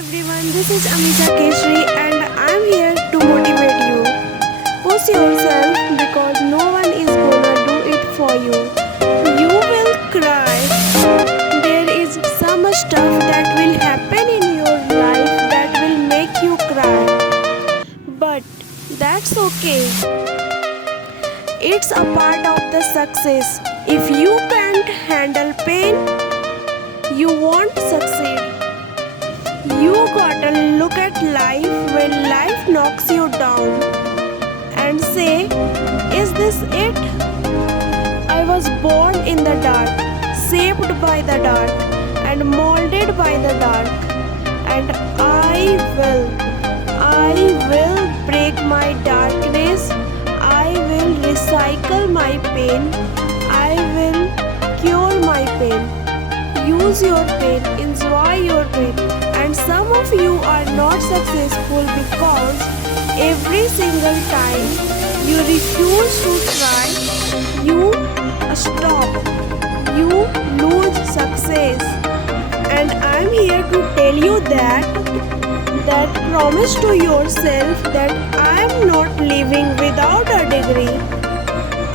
everyone, this is Amisha Keshri and I am here to motivate you. Push yourself because no one is gonna do it for you. You will cry. There is some stuff that will happen in your life that will make you cry. But that's okay. It's a part of the success. If you can't handle pain, you won't succeed. You gotta look at life when life knocks you down and say, is this it? I was born in the dark, shaped by the dark, and molded by the dark. And I will break my darkness. I will recycle my pain. I will cure my pain. Use your pain, enjoy your pain. And some of you are not successful because every single time you refuse to try, you stop, you lose success. And I'm here to tell you that promise to yourself that I'm not living without a degree.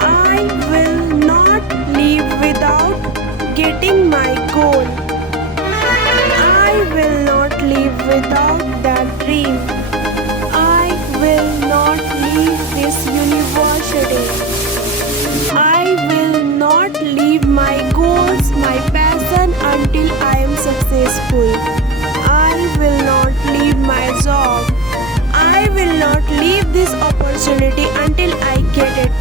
I will not live without getting my goal. I will not live without that dream. I will not leave this university. I will not leave my goals, my passion until I am successful. I will not leave my job. I will not leave this opportunity until I get it.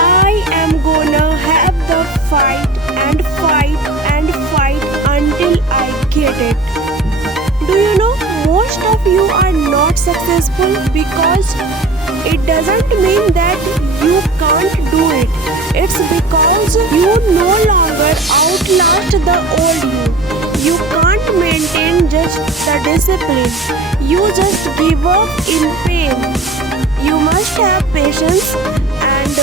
I am gonna have the fight and fight and fight until I get it. Do you know most of you are not successful because it doesn't mean that you can't do it. It's because you no longer outlast the old you. You can't maintain just the discipline. You just give up in pain. You must have patience and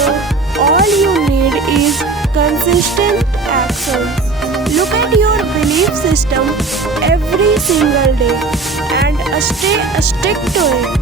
all you need is consistent actions. Look at your belief system every single day and stick to it.